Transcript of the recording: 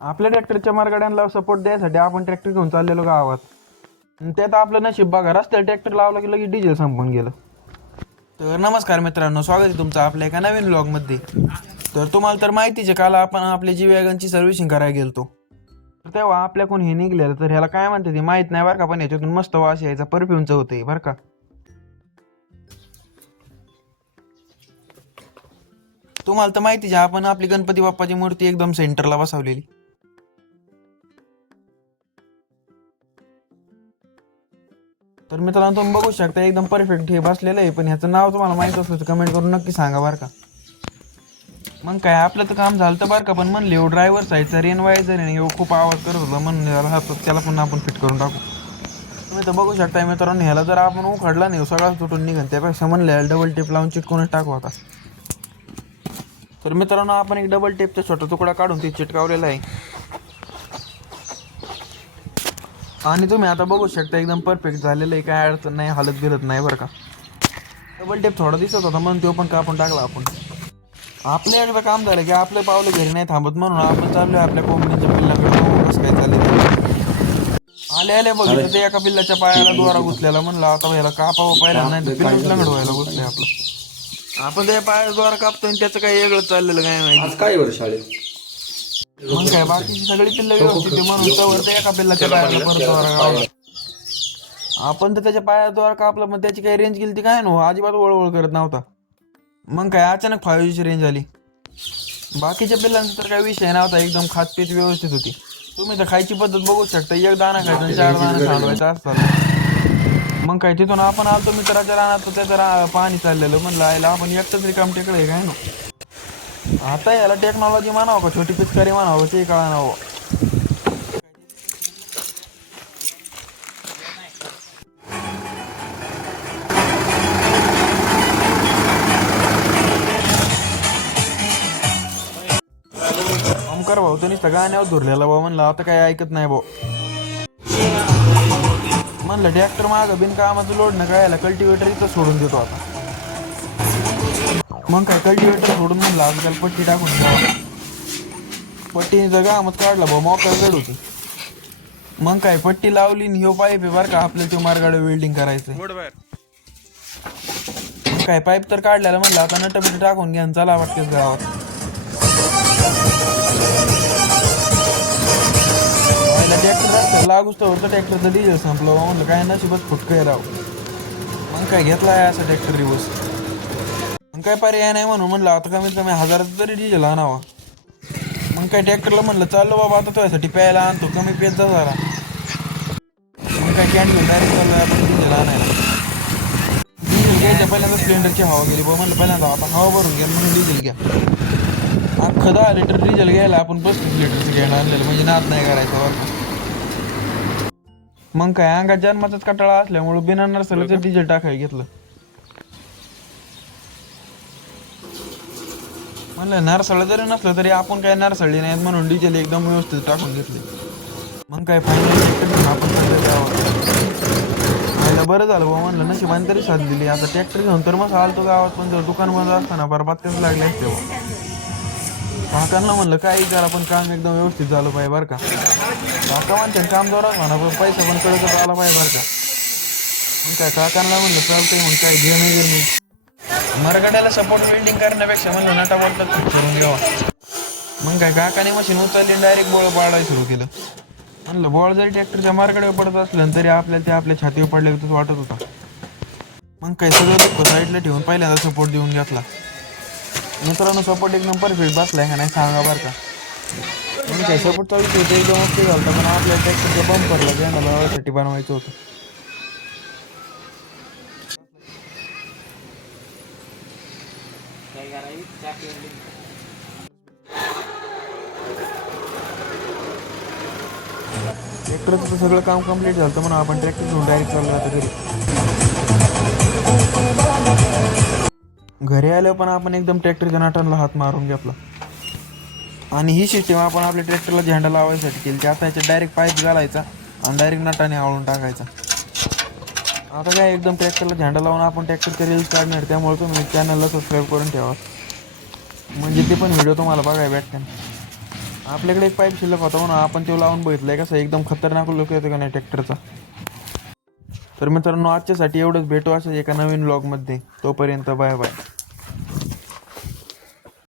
आपल्या ट्रॅक्टरच्या मारगाड्यांना सपोर्ट द्यायसाठी आपण ट्रॅक्टर घेऊन चाललेलो गावात. त्यात आपलं नशीब बघा, रस्त्याला ट्रॅक्टर लावला की लगेच डिझेल संपून गेलं. तर नमस्कार मित्रांनो, स्वागत आहे तुमचं आपल्या एका नवीन व्लॉगमध्ये. तर तुम्हाला तर माहितीच आहे, काल आपण आपली जी वॅगनची सर्व्हिसिंग करायला गेलतो. तर तेव्हा आपल्याकडून हे निघलेलं, तर ह्याला काय म्हणते ते माहीत नाही बरं का, पण ह्याच्यातून मस्त वास यायचा, परफ्यूमचं होते बरं का. तुम्हाला तर माहितीच आहे, आपण आपली गणपती बाप्पाची मूर्ती एकदम सेंटरला बसवलेली. तर मित्रांनो, तुम्ही बघू शकता एकदम परफेक्ट हे बसलेलं आहे. पण ह्याचं नाव तुम्हाला माहित असलं तर कमेंट करून नक्की सांगा बरं का. मग काय आपलं तर काम झालं तर बरं का, पण म्हणले हो ड्रायव्हर साईडचा रेन वायझर आहे हो खूप आवाज करत होता, म्हणून त्याला पण आपण फिट करून टाकू. तुम्ही तर बघू शकता मित्रांनो, ह्याला जर आपण उखडला नाही सगळा तुटून निघन, त्यापेक्षा म्हणले डबल टेप लावून चिटकूनच टाकू आता. तर मित्रांनो, आपण एक डबल टेपचा छोटा तुकडा काढून ते चिटकावलेला आहे. आणि तुम्ही आता बघू शकता एकदम परफेक्ट झालेलं आहे, काय अडचण नाही, हालत बिलत नाही बरं का. डबल टेप थोडा दिसत होता म्हणून तो पण कापून टाकला आपण. आपल्या एकदा काम झालं की आपलं पावलं घरी नाही थांबत, म्हणून आपण चाललोय आपल्या कोंबडीच्या पिल्लाकडे. कसं काय चालले आले आले बघितलं ते एका पिल्लाच्या पायाला दोरा घुसलेला, म्हणलं आता ह्याला कापावं पाहिलं नाही तर पिल्लूच लंगड व्हायला घुसले आपलं. आपण त्या पायाला दोरा कापतोय आणि त्याचं काही वेगळं चाललेलं काय माहिती. काय वर्ष शाळेत मग काय बाकीची सगळी पिल्लं व्यवस्थित आहे, म्हणून तवर ते एका पिल्लाच्या पायाला परत दोरा गावला. आपण तर त्याच्या पायाला दोरा कापला, मग त्याची काही रेंज गेली ती काय नो, अजिबात वळवळ करत नव्हता. मग काय अचानक 5Gची रेंज आली. बाकीच्या पिल्लांचा तर काही विषय नव्हता, एकदम खातपीत व्यवस्थित होती. तुम्ही तर खायची पद्धत बघू शकता, एक दाणा खायचा 4 दाणा सांडवायचा असतात. मग काय तिथून आपण आलतो मित्राच्या रानात, त्याचं पाणी चाललेलं, म्हणलं आयला आपण एकटंच रिकाम टेकडे काय ना. आता याला टेक्नॉलॉजी म्हणावं का छोटी पिचकारी म्हणावं ते कळा नावं. ओमकार भाऊ तर नुसतं गाण्यावर धुरलेला भाऊ, म्हणलं आता काय ऐकत नाही भाऊ. म्हणलं ट्रॅक्टर मागं बिनकामाचं लोड न काय याला कल्टिवेटर इथं सोडून देतो आता. मग काय कल्टिवेटर सोडून म्हणलं आजकाल पट्टी टाकून द्यावा. पट्टीने गामच काढला भाऊ, मोकळा जड होती. मग काय पट्टी लावली ह्यो पाईप आहे बरं का, आपल्याला तो मारगाडे वेल्डिंग करायचं. काय पाईप तर काढलेला, म्हणलं आता नटबिट टाकून घ्या चला वाटतेच गावात. ट्रॅक्टर रस्त्याला लागूच तर ट्रॅक्टरचं डिझेल संपलं, म्हणलं काय नशीबच फुटकं राव. मग काय घेतलाय असा ट्रॅक्टर रिवर्स. मग काय पर्याय नाही म्हणून म्हणलं आता कमीत कमी 1000 तरी डिझेल आणावा. मग काय ट्रॅक्टरला म्हणलं चाललो बाबा आता तुझ्यासाठी प्यायला आणतो, कमी पेत जा जरा. मग काय कॅन्टीन डायरेक्ट चाललो आपण डिझेल आणायला. डिझेल घ्यायच्या पहिल्यांदा सिलेंडरची हवा गेली बघ, म्हणलं पहिल्यांदा आता हवा भरून घ्या म्हणून डिझेल घ्या. अख्खं 10 लिटर डिझेल घ्यायला आपण 35 लिटरचं घ्यायला आणलेलं, म्हणजे नाद नाही करायचा बरं. मग काय अंगात जन्माचाच कटाळा असल्यामुळे बिना नरसल्याचं डिझेल टाकायला घेतलं. म्हणलं नरसळं जरी नसलं तरी आपण काय नरसळली नाहीत, म्हणून डिझेल एकदम व्यवस्थित टाकून घेतले. मग काय फायनली आपण खायला बरं झालं बा, म्हणलं नशिबाने तरी साथ दिली. आता ट्रॅक्टर घेऊन तर मग आलतो गावात, पण जर दुकान बंद असताना बरबाद तेच लागले असते बा. काकांना म्हणलं काही करा पण काम एकदम व्यवस्थित झालं पाहिजे बरं का. काका म्हणते काम जोरात म्हणा, पण पैसा पण कळत आला पाहिजे बरं का. मग काय काकांना म्हणलं चालतंय, मग काय घेणं मरगाड्याला सपोर्ट वेल्डिंग करण्यापेक्षा म्हणलं नटा बोलता करून घ्यावा. मग काय काकाने मशीन उचलली डायरेक्ट बोळ पाडायला सुरू केलं. म्हणलं बॉल जरी ट्रॅक्टरच्या मार्गाड्यावर पडत असलं तरी आपल्याला ते आपल्या छातीवर पडल्याचं वाटत होता. मग काय सगळं दुःख साईडला ठेवून पहिल्यांदा सपोर्ट देऊन घेतला. मित्रांनो सपोर्ट एकदम परफेक्ट बसलाय का नाही सांगा बरं का. मग काय सपोर्टचा विषय होता एकदम ओके झाला, पण आपल्या ट्रॅक्टरच्या बंपरला ज्यांना लावायसाठी बनवायचं होतं. ट्रॅक्टरचं तर सगळं काम कम्प्लीट झालं म्हणून आपण ट्रॅक्टर घेऊन डायरेक्ट चाललो आता घरी. घरी आल्यावर पण आपण एकदम ट्रॅक्टरच्या नाटांना हात मारून घेतला. आणि ही सिस्टीम आपण आपल्या ट्रॅक्टरला झेंडा लावायसाठी केली. ते आता याच्यात डायरेक्ट पाईप घालायचा आणि डायरेक्ट नटाने आवळून टाकायचा. आता काय एकदम ट्रॅक्टरला झेंडा लावून आपण ट्रॅक्टरचे रील्स काढणार, त्यामुळे तुम्ही चॅनलला सबस्क्राईब करून ठेवा, म्हणजे ते पण व्हिडिओ तुम्हाला बघायला भेटतील. आपल्याकडे एक पाईप शिल्लक होता म्हणून आपण तो लावून बघितलाय, कसं एकदम खतरनाक लुक येतो का नाही ट्रॅक्टरचा. तर मित्रांनो आजच्यासाठी एवढंच, भेटू असं एका नवीन व्लॉगमध्ये. तोपर्यंत बाय बाय.